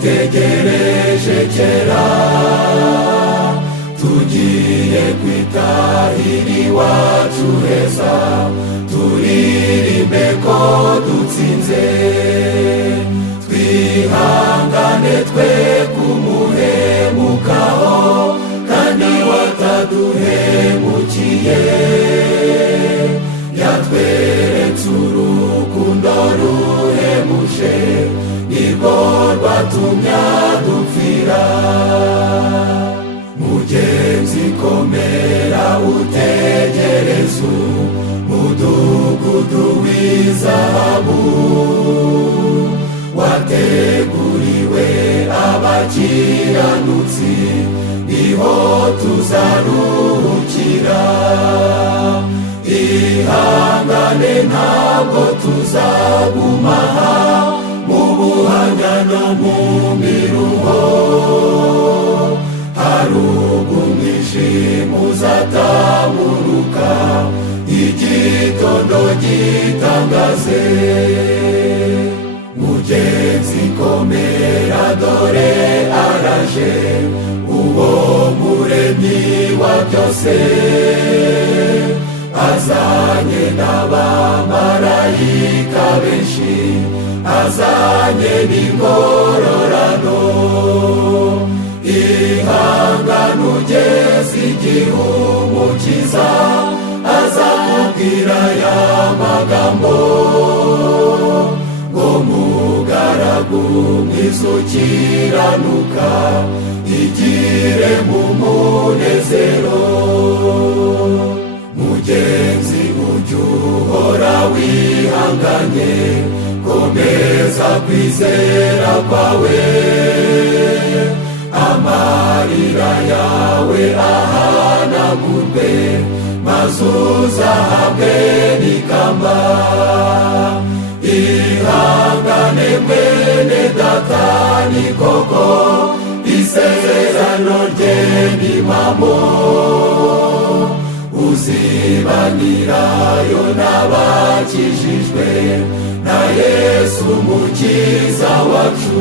twagutegereje kera tugiye kwitahira iwacu heza turirimbe ko dutsinze twihangane twe kumuhemukaho kandi wataduhemukiye yatweretse urukundo ruhebuje nirwo rwatumye dupfira mugenzi komera utegereze umudugudu w'izahabu wateguriwe abakiranutsi niho tuzaruhukira ihangane ntabwo tuzagumaha mu buhanya no mu miruho hari umwijima uzatamuruka igitondo gitangaze mugenzi komera dore araje uwo muremyi wa byose azanye n'abamarayika benshi azanye n'ingororano ihangane ugeze igihe umukiza azakubwira aya magambo ngo mugaragu mwiza ukiranuka igire mu munezero mugenzi ujye uhora wihanganye komeza kwizera kwawe amarira yawe ahanagurwe maze uzahabwe n'ikamba ihangane mwene data ni koko isezerano rye ni mpamo uzibanirayo n'abakijijwe na Yesu umukiza wacu.